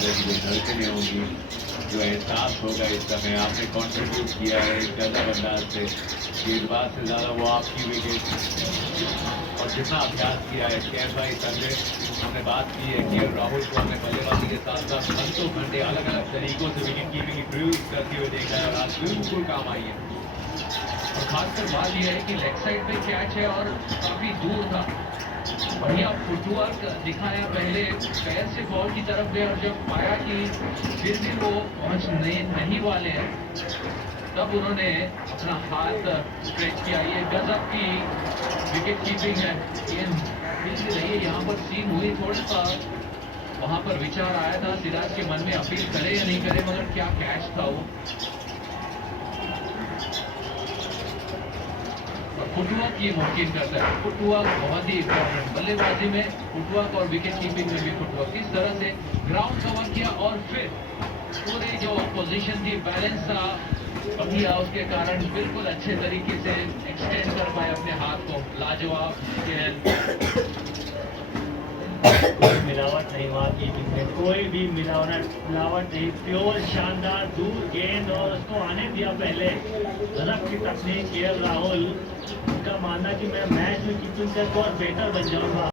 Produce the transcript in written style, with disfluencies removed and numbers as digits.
अंदर की जो धड़कनें होंगी, जो एहसास होगा इस समय आपने कंट्रीब्यूट किया है एक गजब अंदाज से, गेंदबाज से ज़्यादा वो आपकी विकेट और जितना अभ्यास किया है केएल भाई संजय, हमने बात की है कि राहुल को हमने बल्लेबाजी के साथ साथ घंटों घंटे अलग अलग तरीकों से विकेट कीपिंग ड्रिल्स करते हुए देखा है और आज बिल्कुल काम आई है। और खासकर बात यह है कि लेग साइड पे कैच है और काफी दूर था, बढ़िया फुटवर्क दिखाया, पहले पैर से बॉल की तरफ गए और जब पाया कि फिर भी वो पहुंचने नहीं वाले हैं तब उन्होंने अपना हाथ स्ट्रेच किया। ये गजब की विकेट कीपिंग है। ये रही यहाँ पर सीन हुई, थोड़ा सा वहां पर विचार आया था सिराज के मन में, अपील करे या नहीं करे, मगर क्या कैच था वो। फुटवर्क ये मुमकिन करता है, फुटवर्क बहुत ही इंपॉर्टेंट, बल्लेबाजी में फुटवर्क और विकेट कीपिंग में भी फुटवर्क। किस तरह से ग्राउंड कवर किया और फिर पूरे जो पोजीशन थी, बैलेंस था बढ़िया, उसके कारण बिल्कुल अच्छे तरीके से एक्सटेंड कर पाए अपने हाथ को। लाजवाब कोई मिलावट नहीं वहाँ की, कोई भी मिलावट नहीं, प्योर शानदार दूर गेंद और उसको आने दिया पहले। गजब की तकनीक केएल राहुल, उनका मानना कि मैं मैच में कीपिंग करके और बेहतर बन जाऊंगा।